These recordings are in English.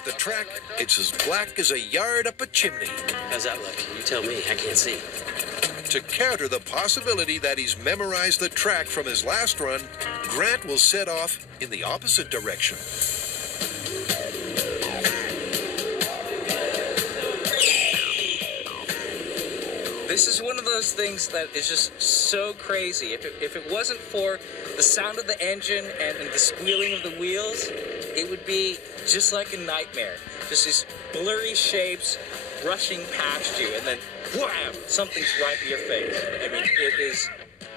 At the track, it's as black as a yard up a chimney. How's that look? You tell me. I can't see. To counter the possibility that he's memorized the track from his last run, Grant will set off in the opposite direction. This is one of those things that is just so crazy. If it wasn't for the sound of the engine and the squealing of the wheels, it would be just like a nightmare. Just these blurry shapes rushing past you, and then wham, something's right in your face. I mean, it is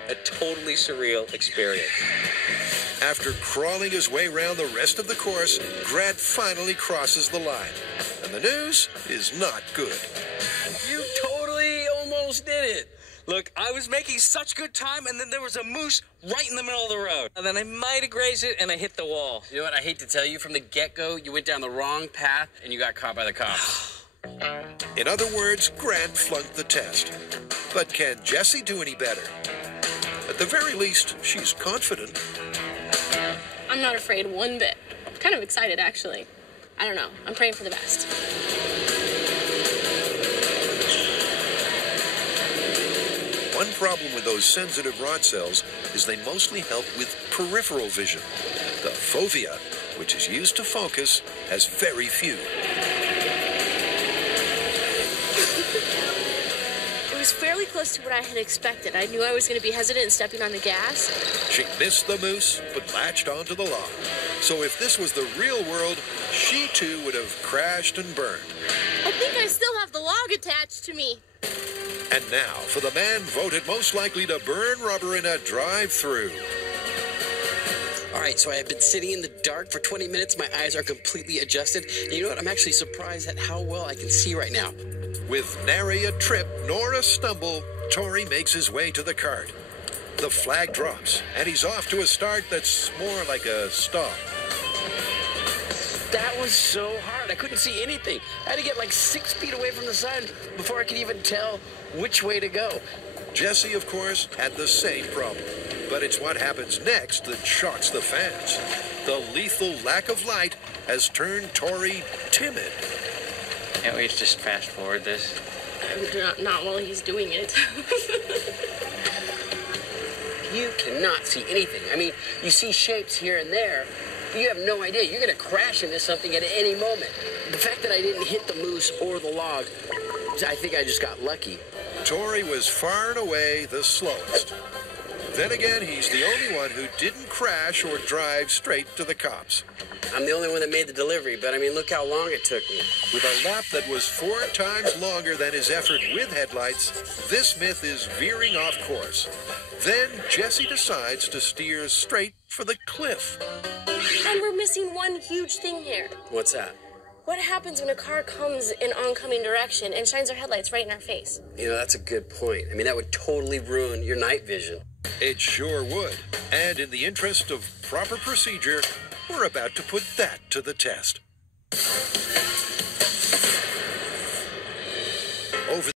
a totally surreal experience. After crawling his way around the rest of the course, Grant finally crosses the line. And the news is not good. You totally almost did it. Look, I was making such good time, and then there was a moose right in the middle of the road. And then I might have grazed it, and I hit the wall. You know what? I hate to tell you, from the get-go, you went down the wrong path, and you got caught by the cops. In other words, Grant flunked the test. But can Jessie do any better? At the very least, she's confident. I'm not afraid one bit. I'm kind of excited, actually. I don't know. I'm praying for the best. One problem with those sensitive rod cells is they mostly help with peripheral vision. The fovea, which is used to focus, has very few. It was fairly close to what I had expected. I knew I was going to be hesitant in stepping on the gas. She missed the moose, but latched onto the log. So if this was the real world, she too would have crashed and burned. I think I still have the log attached to me. And now for the man voted most likely to burn rubber in a drive-thru. All right, so I have been sitting in the dark for 20 minutes. My eyes are completely adjusted. And you know what? I'm actually surprised at how well I can see right now. With nary a trip nor a stumble, Tori makes his way to the cart. The flag drops, and he's off to a start that's more like a stop. That was so hard. I couldn't see anything. I had to get like 6 feet away from the sun before I could even tell which way to go. Jessie, of course, had the same problem. But it's what happens next that shocks the fans. The lethal lack of light has turned Tori timid. Can't we just fast forward this? Not while he's doing it. You cannot see anything. I mean, you see shapes here and there. You have no idea. You're going to crash into something at any moment. The fact that I didn't hit the moose or the log, I think I just got lucky. Tori was far and away the slowest. Then again, he's the only one who didn't crash or drive straight to the cops. I'm the only one that made the delivery, but I mean, look how long it took me. With a lap that was 4 times longer than his effort with headlights, this myth is veering off course. Then Jessie decides to steer straight for the cliff. And we're missing one huge thing here. What's that? What happens when a car comes in oncoming direction and shines their headlights right in our face? You know, that's a good point. I mean, that would totally ruin your night vision. It sure would. And in the interest of proper procedure, we're about to put that to the test.